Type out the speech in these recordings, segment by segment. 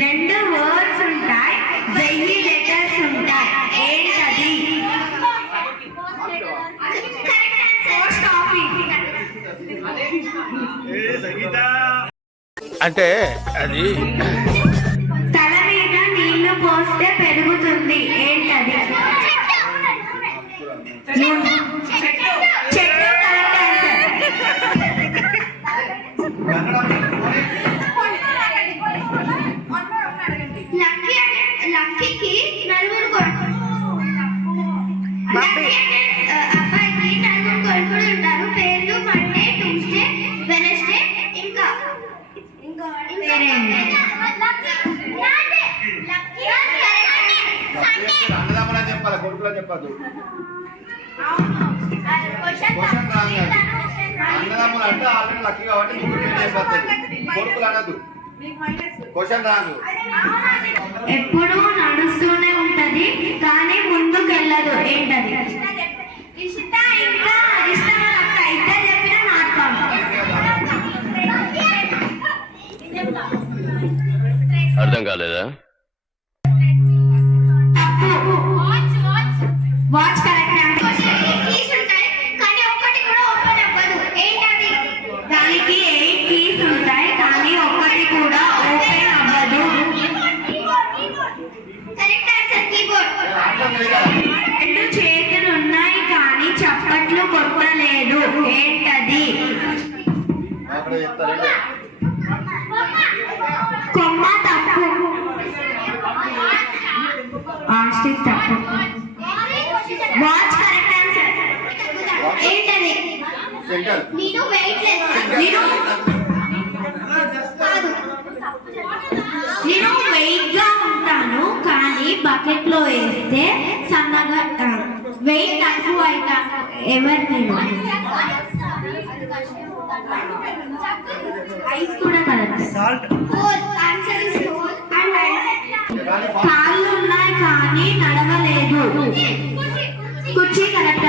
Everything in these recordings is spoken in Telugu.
రెండు వర్డ్స్ ఉంటాయి, 1000 లెటర్స్ ఉంటాయి. ఏంటది? Post office. అంటే అది తల మీద నీళ్లు పోస్తే పెరుగుతుంది. ఏంటది? చెట్టు. లక్కీకి నలుగురు అబ్బాయికి నలుగురు కొడుకులు ఉంటారు. పేర్లు మండే, ట్యూస్డే, వెనస్డే, ఇంకా చెప్పాలి, కొడుకులో చెప్పదు. అన్నదమ్ములు అంటే ఆల్రెడీ లక్కీ కాబట్టి కొడుకులు అనదు. క్వశ్చన్ రాదు. ఎప్పుడు నడుస్తూనే ఉంటది కానీ ముందుకు వెళ్ళదు. ఏంటది? అర్థం కాలేదా? Watch correct. దానికి 8 కీస్ ఉంటాయి కానీ ఒక్కటి కూడా ఓపెన్ అవ్వదు. రెండు చేతులు ఉన్నాయి కానీ చప్పట్లు కొట్టలేదు. ఏంటది? కొమ్మ. తప్పు. ఆస్టిక్ తప్పు. Watch correct answer. ఏంటది? నేను వెయిట్ గా ఉంటాను కానీ బకెట్ లో వేస్తే సన్నగా వెయిట్ తక్కువ అవుతాను. ఎవరు? నేను. ఐస్ కూడా కరెక్ట్. కాళ్ళు ఉన్నాయి కానీ నడవలేదు. కుర్చీ కరెక్ట్.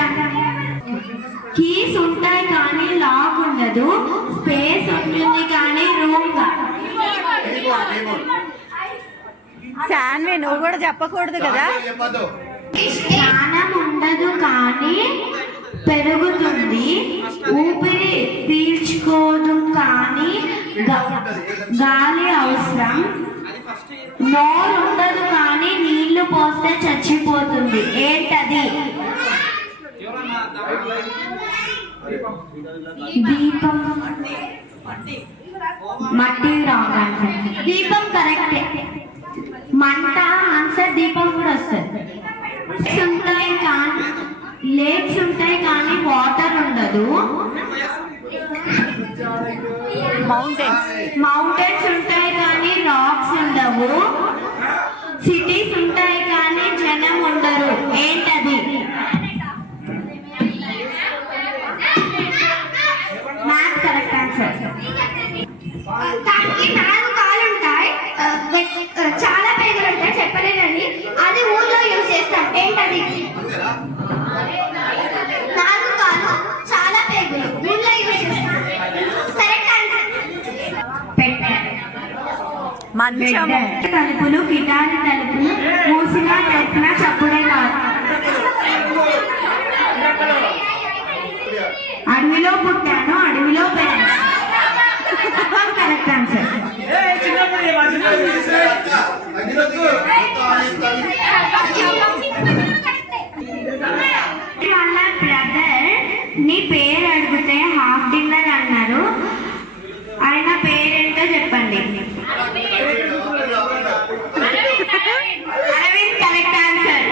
కీస్ ఉంటాయి కానీ లాక్ ఉండదు. స్పేస్ ఉంటుంది కానీ రూమ్ కాదు. శాన్వి, నువ్వు కూడా చెప్పకూడదు కదా. జ్ఞానం ఉండదు కానీ పెరుగుతుంది. ఊపిరి పీల్చుకోదు కానీ గాలి అవసరం. నోరు ఉండదు కానీ నీళ్లు పోస్తే చచ్చిపోతుంది. ఏంటది? దీపం. మట్టి రాంగ్ ఆన్సర్. దీపం కరెక్ట్. మంట ఆన్సర్. దీపం కూడా వస్తుంది. లేక్స్ ఉంటాయి కానీ వాటర్ ఉండదు. మౌంటైన్స్ ఉంటాయి కానీ రాక్స్ ఉండవు. సిటీస్ ఉంటాయి కానీ జనం ఉండరు. ఏంటది? Math correct answer. దానికి 4 కాళ్ళు ఉంటాయి, చాలా పేగులు ఉంటాయి, చెప్పలేదండి. అది ఊళ్ళో యూజ్ చేస్తాం. ఏంటది? 4 కాళ్ళు, చాలా పేగులు, ఊళ్ళో యూజ్ చేస్తాం. Correct answer. మంచము. తలుపులు, కిటారి తలుపులు మూసినా తెరిచినా చప్పుడే కాదు. అడవిలో పుట్టాను, అడవిలో పెరిగాను. Correct answer. వాళ్ళ బ్రదర్ నీ పేరు అడిగితే హాఫ్ డిన్నర్ అన్నారు. ఆయన పేరేంటో చెప్పండి. Arvind correct answer.